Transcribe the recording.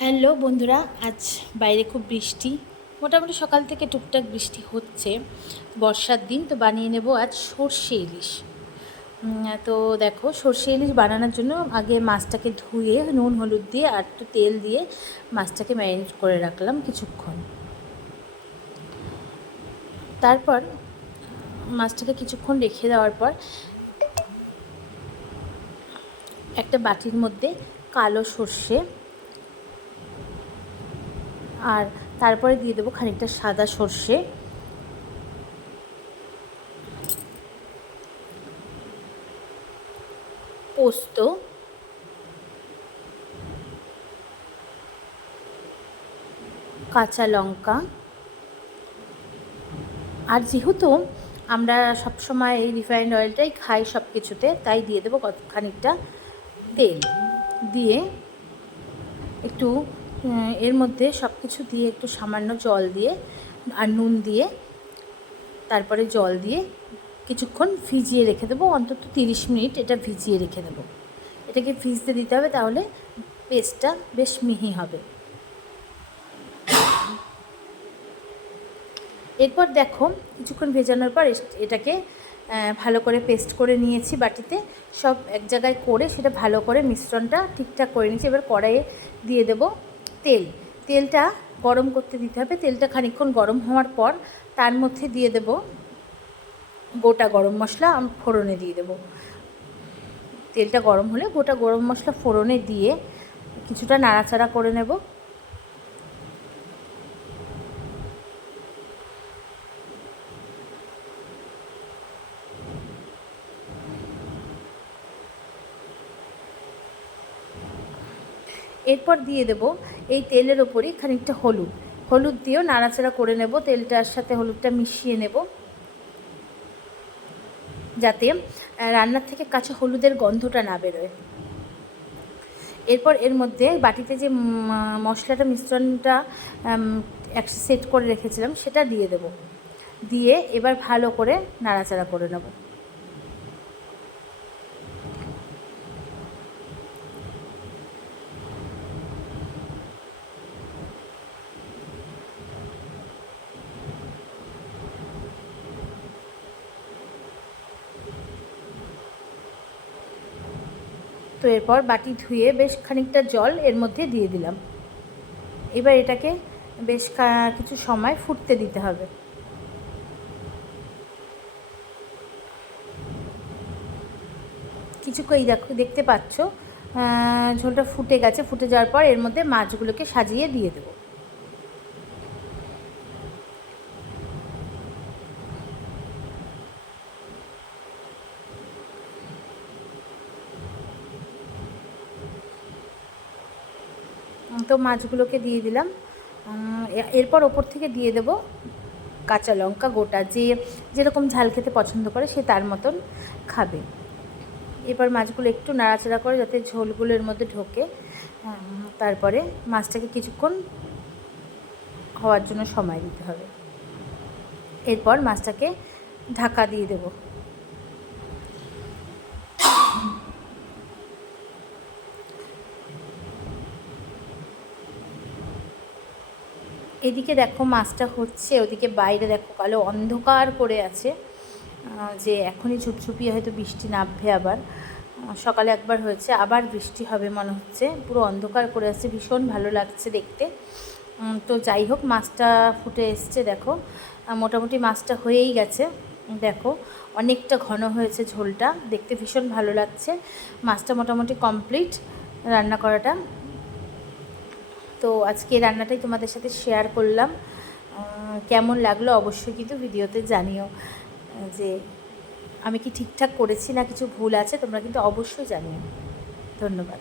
Hello বন্ধুরা, আজ বাইরে খুব বৃষ্টি, মোটামুটি সকাল থেকে টুকটাক বৃষ্টি হচ্ছে। বর্ষার দিন তো বানিয়ে নেব আজ সর্ষে ইলিশ। তো দেখো, সর্ষে ইলিশ বানানোর জন্য আগে মাছটাকে ধুয়ে নুন হলুদ দিয়ে আর একটু তেল দিয়ে মাছটাকে ম্যারিনেট করে রাখলাম কিছুক্ষণ। তারপর মাছটাকে কিছুক্ষণ রেখে দেওয়ার পর একটা বাটির মধ্যে কালো সর্ষে আর তারপরে দিয়ে দেবো খানিকটা সাদা সর্ষে, পোস্ত, কাঁচা লঙ্কা। আর যেহেতু আমরা সবসময় এই রিফাইন্ড অয়েলটাই খাই সব কিছুতে, তাই দিয়ে দেবো খানিকটা তেল দিয়ে একটু এর মধ্যে সব কিছু দিয়ে একটু সামান্য জল দিয়ে আর নুন দিয়ে তারপরে জল দিয়ে কিছুক্ষণ ভিজিয়ে রেখে দেবো, অন্তত 30 মিনিট এটা ভিজিয়ে রেখে দেবো। এটাকে ভিজতে দিতে হবে, তাহলে পেস্টটা বেশ মিহি হবে। এরপর দেখো, কিছুক্ষণ ভেজানোর পর এটাকে ভালো করে পেস্ট করে নিয়েছি বাটিতে, সব এক জায়গায় করে সেটা ভালো করে মিশ্রণটা ঠিকঠাক করে নিয়েছি। এবার কড়াইয়ে দিয়ে দেব তেলটা গরম করতে দিতে হবে। তেলটা খানিকক্ষণ গরম হওয়ার পর তার মধ্যে দিয়ে দেব গোটা গরম মশলা, ফোড়নে দিয়ে দেব। তেলটা গরম হলে গোটা গরম মশলা ফোড়নে দিয়ে কিছুটা নাড়াচাড়া করে নেব। এরপর দিয়ে দেব এই তেলের ওপরই খানিকটা হলুদ দিয়েও নাড়াচাড়া করে নেব। তেলটার সাথে হলুদটা মিশিয়ে নেব, যাতে রান্নার থেকে কাঁচা হলুদের গন্ধটা না বেরোয়। এরপর এর মধ্যে বাটিতে যে মশলাটা মিশ্রণটা সেট করে রেখেছিলাম সেটা দিয়ে দেব, দিয়ে এবার ভালো করে নাড়াচাড়া করে নেব। তো এরপর বাটি ধুয়ে বেশ খানিকটা জল এর মধ্যে দিয়ে দিলাম। এবার এটাকে বেশ কিছু সময় ফুটতে দিতে হবে। কিছুক্ষণ দেখতে পাচ্ছ ঝোলটা ফুটে গেছে। ফুটে যাওয়ার পর এর মধ্যে মাছগুলোকে সাজিয়ে দিয়ে দেবো। তো মাছগুলোকে দিয়ে দিলাম। এরপর ওপর থেকে দিয়ে দেব কাঁচা লঙ্কা গোটা, যেরকম ঝাল খেতে পছন্দ করে সে তার মতন খাবে। এবার মাছগুলো একটু নাড়াচাড়া করে যাতে ঝোলগুলোর মধ্যে ঢোকে, তারপরে মাছটাকে কিছুক্ষণ হওয়ার জন্য সময় দিতে হবে। এরপর মাছটাকে ঢাকা দিয়ে দেব। এদিকে দেখো মাছটা হচ্ছে, ওদিকে বাইরে দেখো কালো অন্ধকার করে আছে, যে এখনই ঝুপঝুপিয়ে হয়তো বৃষ্টি নামবে। আবার সকালে একবার হয়েছে, আবার বৃষ্টি হবে মনে হচ্ছে। পুরো অন্ধকার করে আছে, ভীষণ ভালো লাগছে দেখতে। তো যাই হোক, মাছটা ফুটে এসছে দেখো, মোটামুটি মাছটা হয়েই গেছে। দেখো অনেকটা ঘন হয়েছে ঝোলটা, দেখতে ভীষণ ভালো লাগছে। মাছটা মোটামুটি কমপ্লিট রান্না করাটা। তো আজকে রান্নাটাই তোমাদের সাথে শেয়ার করলাম। কেমন লাগলো অবশ্যই কিন্তু ভিডিওতে জানিও, যে আমি কি ঠিকঠাক করেছি না কিছু ভুল আছে, তোমরা কিন্তু অবশ্যই জানিও। ধন্যবাদ।